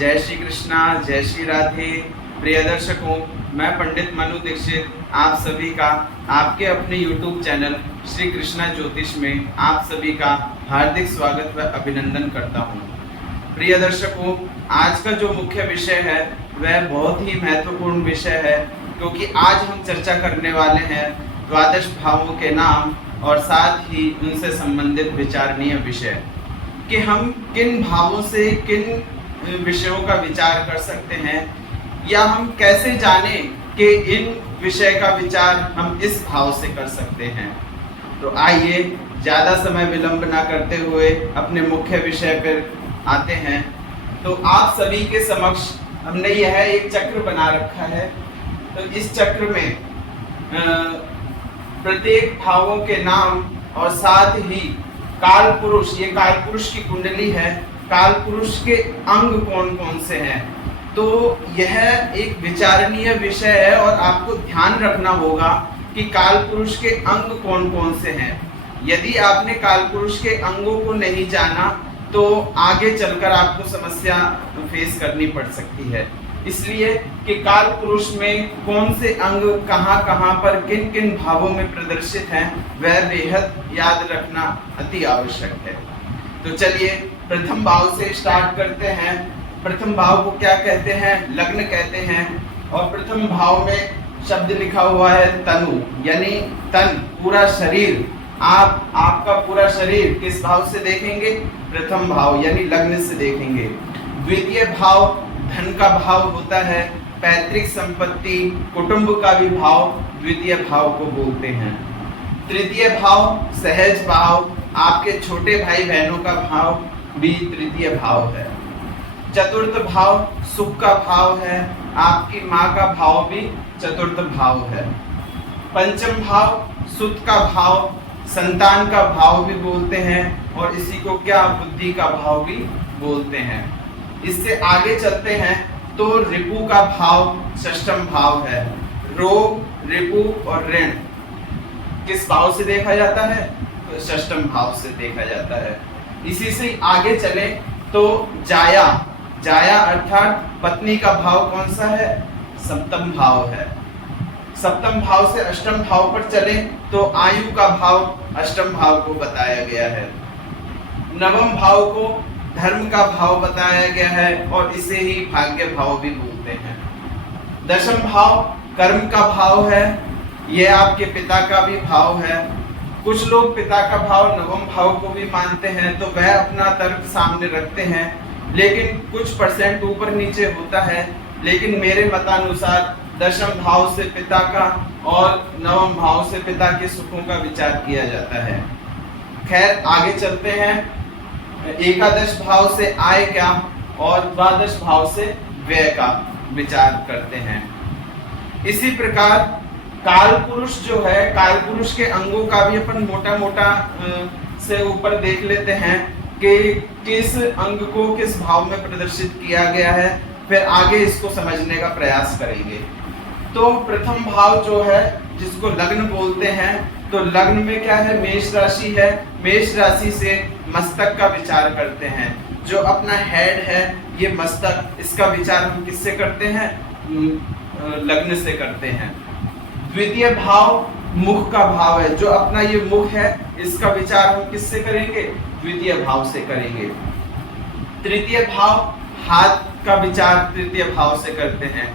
जय श्री कृष्णा, जय श्री राधे। प्रिय दर्शकों, मैं पंडित मनु दीक्षित आप सभी का आपके अपने YouTube चैनल श्री कृष्णा ज्योतिष में आप सभी का हार्दिक स्वागत व अभिनंदन करता हूँ। प्रिय दर्शकों, आज का जो मुख्य विषय है वह बहुत ही महत्वपूर्ण विषय है, क्योंकि आज हम चर्चा करने वाले हैं द्वादश भावों के नाम और साथ ही उनसे संबंधित विचारणीय विषय कि हम किन भावों से किन विषयों का विचार कर सकते हैं, या हम कैसे जानें कि इन विषय का विचार हम इस भाव से कर सकते हैं। तो आइए ज़्यादा समय विलंब ना करते हुए अपने मुख्य विषय पर आते हैं। तो आप सभी के समक्ष हमने यह एक चक्र बना रखा है। तो इस चक्र में प्रत्येक भावों के नाम और साथ ही काल पुरुष, ये काल पुरुष की कुंडली है, काल पुरुष के अंग कौन कौन से हैं। तो यह एक विचारणीय विषय है और आपको ध्यान रखना होगा कि काल पुरुष के अंग कौन कौन से हैं। यदि आपने काल पुरुष के अंगों को नहीं जाना तो आगे चलकर आपको समस्या फेस करनी पड़ सकती है। इसलिए कि काल पुरुष में कौन से अंग कहाँ कहाँ पर किन किन भावों में प्रदर्शित हैं वह बेहद याद रखना अति आवश्यक है। तो चलिए प्रथम भाव से स्टार्ट करते हैं। प्रथम भाव को क्या कहते हैं? लग्न कहते हैं। और प्रथम भाव में शब्द लिखा हुआ है तनु, यानी तन, पूरा शरीर। आपका पूरा शरीर किस भाव से देखेंगे? प्रथम भाव यानी लग्न से देखेंगे। द्वितीय भाव धन का भाव होता है। पैतृक संपत्ति, कुटुंब का भी भाव द्वितीय भाव को बोलते हैं। तृतीय भाव सहज भाव, आपके छोटे भाई बहनों का भाव भी तृतीय भाव है। चतुर्थ भाव सुख का भाव है, आपकी माँ का भाव भी चतुर्थ भाव है। पंचम भाव सुत का भाव, संतान का भाव भी बोलते हैं, और इसी को क्या बुद्धि का भाव भी बोलते हैं। इससे आगे चलते हैं तो रिपु का भाव षष्ठम भाव है। रोग, रिपु और ऋण किस भाव से देखा जाता है? तो षष्ठम भाव से देखा जाता है। इसी से आगे चले तो जाया, जाया अर्थात पत्नी का भाव कौन सा है? सप्तम भाव है। सप्तम भाव से अष्टम भाव पर चले तो आयु का भाव अष्टम भाव को बताया गया है। नवम भाव को धर्म का भाव बताया गया है और इसे ही भाग्य भाव भी बोलते हैं। दशम भाव कर्म का भाव है, यह आपके पिता का भी भाव है। कुछ लोग पिता का भाव नवम भाव को भी मानते हैं, तो वह अपना तर्क सामने रखते हैं, लेकिन कुछ परसेंट ऊपर नीचे होता है। लेकिन मेरे मतानुसार दशम भाव से पिता का और नवम भाव से पिता के सुखों का विचार किया जाता है। खैर आगे चलते हैं। एकादश भाव से आय क्या और द्वादश भाव से व्यय का विचार करते हैं। इसी प्रकार काल पुरुष जो है, काल पुरुष के अंगों का भी अपन मोटा मोटा से ऊपर देख लेते हैं कि किस अंग को किस भाव में प्रदर्शित किया गया है, फिर आगे इसको समझने का प्रयास करेंगे। तो प्रथम भाव जो है जिसको लग्न बोलते हैं, तो लग्न में क्या है? मेष राशि है। मेष राशि से मस्तक का विचार करते हैं। जो अपना हेड है ये मस्तक, इसका विचार हम किससे करते हैं? लग्न से करते हैं। द्वितीय भाव मुख का भाव है, जो अपना ये मुख है इसका विचार हम किससे करेंगे? द्वितीय भाव से करेंगे। तृतीय भाव हाथ का विचार तृतीय भाव से करते हैं।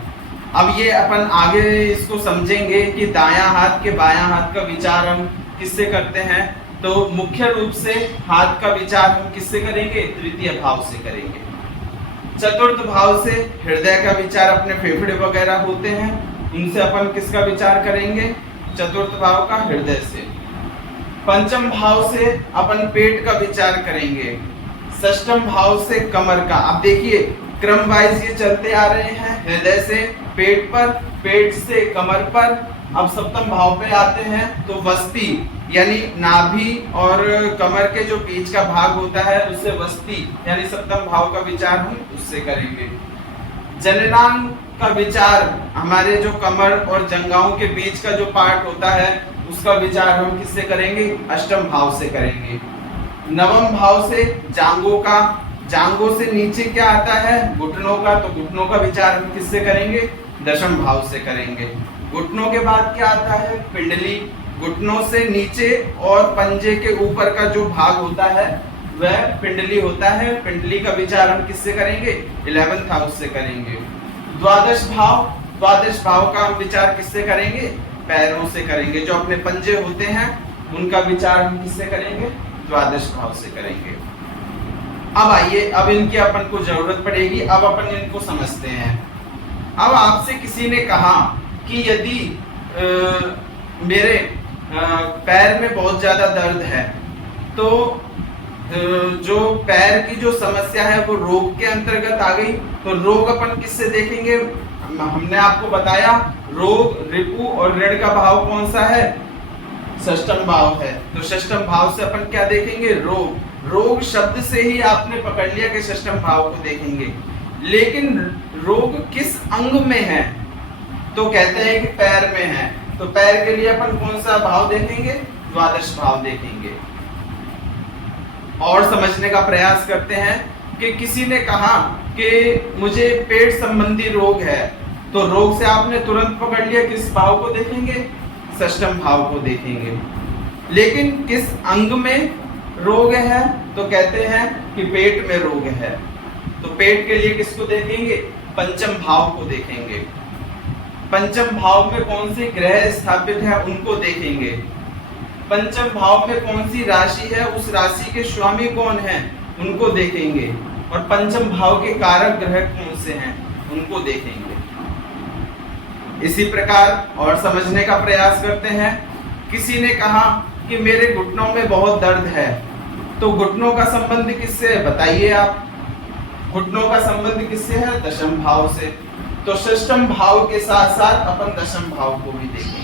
अब ये अपन आगे इसको समझेंगे कि दायां हाथ के बायां हाथ का विचार हम किससे करते हैं। तो मुख्य रूप से हाथ का विचार हम किससे करेंगे? तृतीय भाव से करेंगे। चतुर्थ भाव से हृदय का विचार, अपने फेफड़े वगैरह होते हैं, उनसे अपन किसका विचार करेंगे? चतुर्थ भाव का, हृदय से। पंचम भाव से अपन पेट का विचार करेंगे। षष्ठम भाव से कमर का। अब देखिए क्रम वाइज ये चलते आ रहे हैं, हृदय से पेट पर, पेट से कमर पर। अब सप्तम भाव पे आते हैं तो वस्ती, यानी नाभि और कमर के जो बीच का भाग होता है उससे वस्ती यानी सप्तम भाव का विचार हम उससे करेंगे। जननांग का विचार, हमारे जो कमर और जंघाओं के बीच का जो पार्ट होता है उसका विचार हम किससे करेंगे? अष्टम भाव से करेंगे। नवम भाव से जांघों का, जांघों से नीचे क्या आता है? घुटनों का। तो घुटनों का विचार हम किससे करेंगे? दशम भाव से करेंगे। घुटनों के बाद क्या आता है? पिंडली। घुटनों से नीचे और पंजे के ऊपर का जो भाग होता है वह पिंडली होता है। पिंडली का विचार हम किससे करेंगे? 11th हाउस से करेंगे। द्वादश भाव, द्वादश भाव का हम विचार किससे करेंगे? पैरों से करेंगे। जो अपने पंजे होते हैं उनका विचार हम किससे करेंगे? द्वादश भाव से करेंगे। अब आइए, अब इनकी अपन को जरूरत पड़ेगी, अब अपन इनको समझते हैं। अब आपसे किसी ने कहा कि यदि मेरे पैर में बहुत ज्यादा दर्द है, तो जो पैर की जो समस्या है वो रोग के अंतर्गत आ गई। तो रोग अपन किससे देखेंगे? हमने आपको बताया रोग, रिपु और ऋण का भाव कौन सा है? षष्ठम भाव है। तो षष्ठम भाव से अपन क्या देखेंगे? रोग। रोग शब्द से ही आपने पकड़ लिया कि षष्ठम भाव को देखेंगे, लेकिन रोग किस अंग में है? तो कहते हैं कि पैर में है। तो पैर के लिए अपन कौन सा भाव देखेंगे? द्वादश भाव देखेंगे। और समझने का प्रयास करते हैं कि किसी ने कहा कि मुझे पेट संबंधी रोग है, तो रोग से आपने तुरंत पकड़ लिया किस भाव को देखेंगे? षष्ठम भाव को देखेंगे। लेकिन किस अंग में रोग है? तो कहते हैं कि पेट में रोग है। तो पेट के लिए किसको देखेंगे? पंचम भाव को देखेंगे। पंचम भाव में कौन सी ग्रह स्थापित है उनको देखेंगे। पंचम भाव में कौन सी राशि है, उस राशि के स्वामी कौन है उनको देखेंगे। और पंचम भाव के कारक ग्रह कौन से हैं उनको देखेंगे। इसी प्रकार और समझने का प्रयास करते हैं। किसी ने कहा कि मेरे घुटनों में बहुत दर्द है, तो घुटनों का संबंध किससे है? बताइए आप। घुटनों का संबंध किससे है? दशम भाव से। तो षष्ठम भाव के साथ साथ अपन दशम भाव को भी देखेंगे।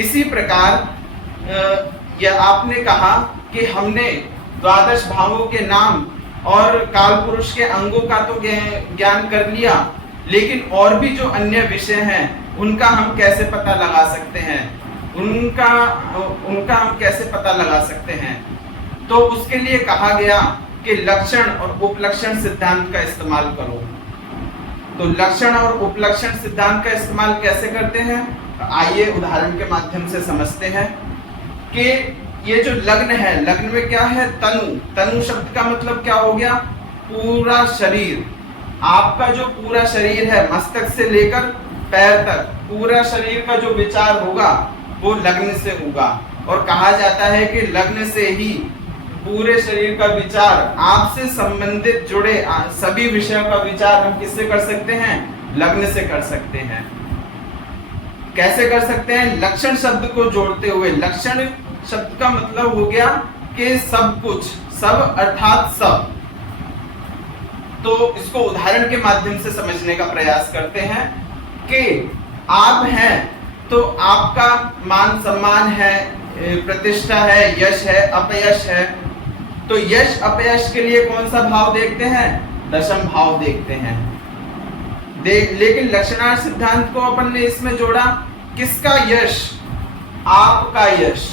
इसी प्रकार यह आपने कहा कि हमने द्वादश भावों के नाम और काल पुरुष के अंगों का तो ज्ञान कर लिया, लेकिन और भी जो अन्य विषय हैं उनका हम कैसे पता लगा सकते हैं? उनका हम कैसे पता लगा सकते हैं? तो उसके लिए कहा गया कि लक्षण और उपलक्षण सिद्धांत का इस्तेमाल करो। तो लक्षण और उपलक्षण सिद्धांत का इस्तेमाल कैसे करते हैं? आइए उदाहरण के माध्यम से समझते हैं कि ये जो लग्न है, लग्न में क्या है? तनु। तनु शब्द का मतलब क्या हो गया? पूरा शरीर। आपका जो पूरा शरीर है, मस्तक से लेकर पैर तक, पूरा शरीर का जो विचार होगा वो लग्न से होगा। और कहा जाता है कि लग्न से ही पूरे शरीर का विचार, आपसे संबंधित जुड़े सभी विषयों का विचार हम किससे कर सकते हैं? लग्न से कर सकते हैं। कैसे कर सकते हैं? लक्षण शब्द को जोड़ते हुए। लक्षण शब्द का मतलब हो गया कि सब कुछ, सब अर्थात सब। तो इसको उदाहरण के माध्यम से समझने का प्रयास करते हैं कि आप हैं तो आपका मान सम्मान है, प्रतिष्ठा है, यश है, अपयश है। तो यश अपयश के लिए कौन सा भाव देखते हैं? दशम भाव देखते हैं। लेकिन लक्षणार्थ सिद्धांत को अपन ने इसमें जोड़ा। किसका यश? आपका यश।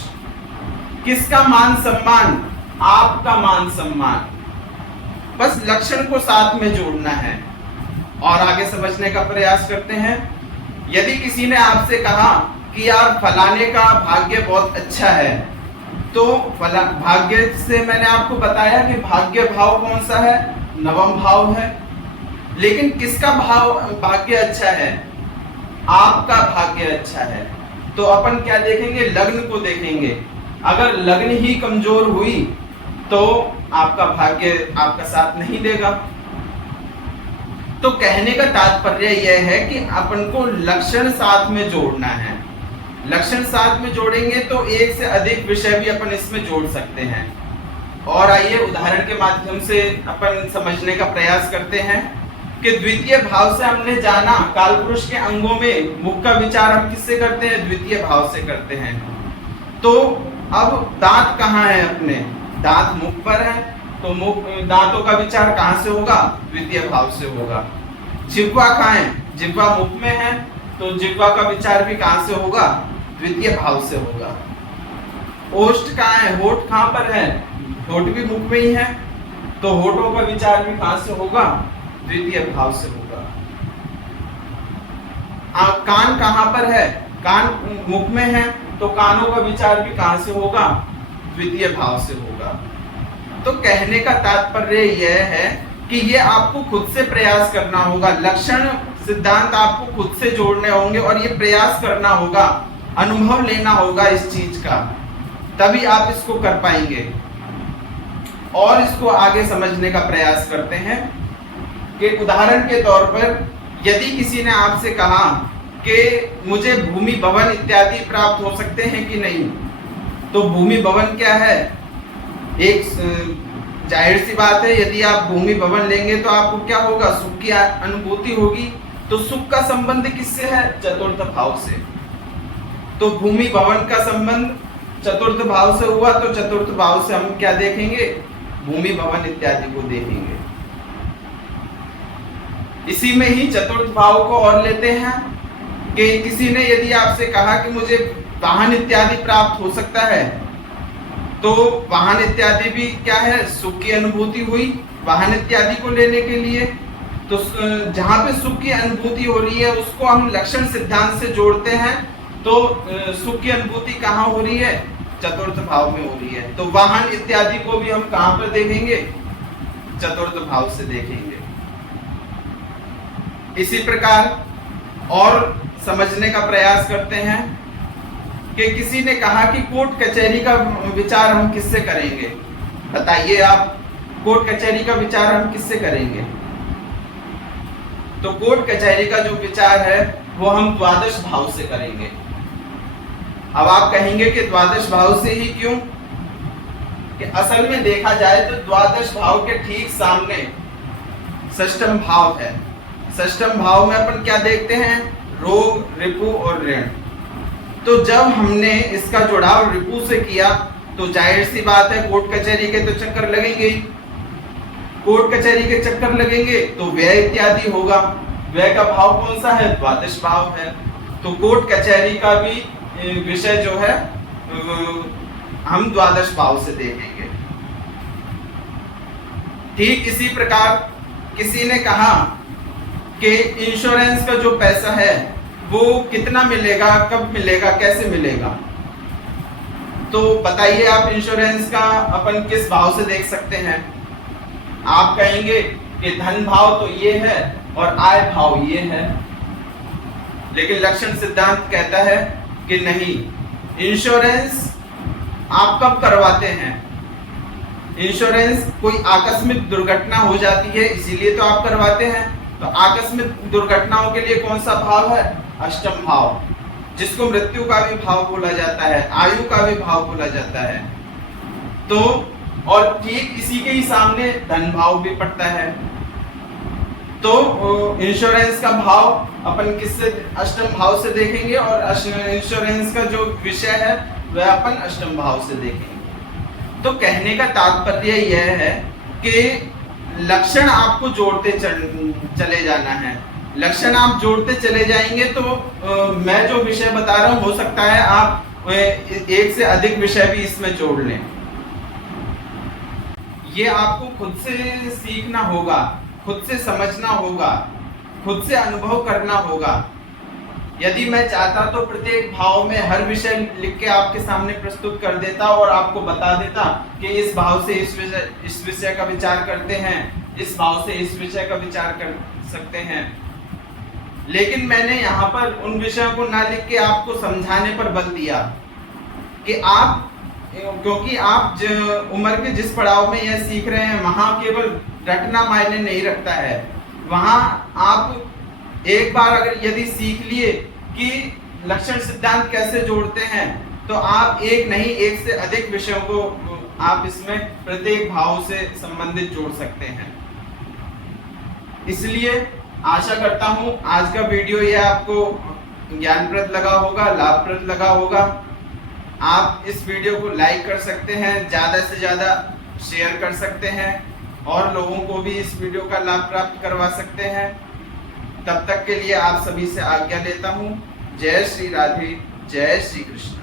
किसका मान सम्मान? आपका मान सम्मान। बस लक्षण को साथ में जोड़ना है। और आगे समझने का प्रयास करते हैं। यदि किसी ने आपसे कहा कि यार फलाने का भाग्य बहुत अच्छा है, तो भाग्य से मैंने आपको बताया कि भाग्य भाव कौन सा है? नवम भाव है। लेकिन किसका भाव भाग्य अच्छा है? आपका भाग्य अच्छा है। तो अपन क्या देखेंगे? लग्न को देखेंगे। अगर लग्न ही कमजोर हुई तो आपका भाग्य आपका साथ नहीं देगा। तो कहने का तात्पर्य यह है कि अपन को लक्षण साथ में जोड़ना है। लक्षण साथ में जोड़ेंगे तो एक से अधिक विषय भी अपन इसमें जोड़ सकते हैं। और आइए उदाहरण के माध्यम से अपन समझने का प्रयास करते हैं कि द्वितीय भाव से हमने जाना कालपुरुष के अंगों में मुख का विचार हम किससे करते हैं? द्वितीय भाव से करते हैं। तो अब दांत कहाँ है अपने? दांत मुख पर है, तो मुख दांतों का विचार कहाँ से होगा? द्वितीय भाव से होगा। जिह्वा कहाँ है? जिह्वा मुख में है, तो जिह्वा का विचार भी कहाँ से होगा? द्वितीय भाव से होगा। ओष्ठ कहाँ है? होठ कहाँ पर है? होठ भी मुख में ही है, तो होठों का विचार भी कहां से होगा? द्वितीय भाव से होगा। कान कहां पर है? कान मुख में है, तो कानों का विचार भी कहां से होगा? द्वितीय भाव से होगा। तो कहने का तात्पर्य यह है कि ये आपको खुद से प्रयास करना होगा, लक्षण सिद्धांत आपको खुद से जोड़ने होंगे और ये प्रयास करना होगा, अनुभव लेना होगा इस चीज का, तभी आप इसको कर पाएंगे। और इसको आगे समझने का प्रयास करते हैं कि उदाहरण के तौर पर यदि किसी ने आपसे कहा कि मुझे भूमि भवन इत्यादि प्राप्त हो सकते हैं कि नहीं, तो भूमि भवन क्या है? एक जाहिर सी बात है, यदि आप भूमि भवन लेंगे तो आपको क्या होगा? सुख की अनुभूति होगी। तो सुख का संबंध किससे है? चतुर्थ भाव से। तो भूमि भवन का संबंध चतुर्थ भाव से हुआ, तो चतुर्थ भाव से हम क्या देखेंगे? भूमि भवन इत्यादि को देखेंगे। इसी में ही चतुर्थ भाव को और लेते हैं कि किसी ने यदि आपसे कहा कि मुझे वाहन इत्यादि प्राप्त हो सकता है, तो वाहन इत्यादि भी क्या है? सुख की अनुभूति हुई वाहन इत्यादि को लेने के लिए। तो जहां पे सुख की अनुभूति हो रही है उसको हम लक्षण सिद्धांत से जोड़ते हैं, तो सुख की अनुभूति कहाँ हो रही है? चतुर्थ भाव में हो रही है। तो वाहन इत्यादि को भी हम कहां पर देखेंगे? चतुर्थ भाव से देखेंगे। इसी प्रकार और समझने का प्रयास करते हैं कि किसी ने कहा कि कोर्ट कचहरी का विचार हम किससे करेंगे? बताइए आप, कोर्ट कचहरी का विचार हम किससे करेंगे? तो कोर्ट कचहरी का जो विचार है वो हम द्वादश भाव से करेंगे। अब आप कहेंगे कि द्वादश भाव से ही क्यों? कि असल में देखा जाए तो द्वादश भाव के ठीक सामने षष्ठम भाव है। षष्ठम भाव में अपन क्या देखते हैं? रोग, रिपु और ऋण। तो जब हमने इसका जुड़ाव रिपु से किया तो जाहिर सी बात है कोर्ट कचहरी के तो चक्कर लगेंगे ही। कोर्ट कचहरी के चक्कर लगेंगे तो व्यय इत्यादि होगा। व्यय का भाव कौन सा है? द्वादश भाव है। तो कोर्ट कचहरी का भी विषय जो है हम द्वादश भाव से देखेंगे। ठीक इसी प्रकार किसी ने कहा कि इंश्योरेंस का जो पैसा है वो कितना मिलेगा, कब मिलेगा, कैसे मिलेगा? तो बताइए आप, इंश्योरेंस का अपन किस भाव से देख सकते हैं? आप कहेंगे कि धन भाव तो ये है और आय भाव ये है, लेकिन लक्षण सिद्धांत कहता है कि नहीं, इंश्योरेंस आप कब करवाते हैं? इंश्योरेंस कोई आकस्मिक दुर्घटना हो जाती है इसीलिए तो आप करवाते हैं। तो आकस्मिक दुर्घटनाओं के लिए कौन सा भाव है? अष्टम भाव, जिसको मृत्यु का भी भाव बोला जाता है, आयु का भी भाव बोला जाता है। तो और ठीक इसी के ही सामने धन भाव भी पड़ता है। तो इंश्योरेंस का भाव अपन किससे? अष्टम भाव से देखेंगे और इंश्योरेंस का जो विषय है वह अपन अष्टम भाव से देखेंगे। तो कहने का तात्पर्य यह है कि लक्षण आपको जोड़ते चले जाना है। लक्षण आप जोड़ते चले जाएंगे तो मैं जो विषय बता रहा हूं हो सकता है आप एक से अधिक विषय भी इसमें जोड़ लें। ये आपको खुद से सीखना होगा, खुद से समझना होगा, खुद से अनुभव करना होगा। यदि मैं चाहता तो प्रत्येक भाव में हर विषय लिख के आपके सामने प्रस्तुत कर देता और आपको बता देता कि इस भाव से इस विषय का विचार करते हैं, इस भाव से इस विषय का विचार कर सकते हैं। लेकिन मैंने यहाँ पर उन विषयों को ना लिख के आपको समझाने पर बल दिया कि आप, क्योंकि आप उम्र के जिस पड़ाव में यह सीख रहे हैं वहां केवल रटना मायने नहीं रखता है। वहां आप एक बार अगर यदि सीख लिए कि लक्षण सिद्धांत कैसे जोड़ते हैं तो आप एक नहीं एक से अधिक विषयों को आप इसमें प्रत्येक भाव से संबंधित जोड़ सकते हैं। इसलिए आशा करता हूं आज का वीडियो यह आपको ज्ञानप्रद लगा होगा, लाभप्रद लगा होगा। आप इस वीडियो को लाइक कर सकते हैं, ज़्यादा से ज़्यादा शेयर कर सकते हैं और लोगों को भी इस वीडियो का लाभ प्राप्त करवा सकते हैं। तब तक के लिए आप सभी से आज्ञा लेता हूँ। जय श्री राधे, जय श्री कृष्ण।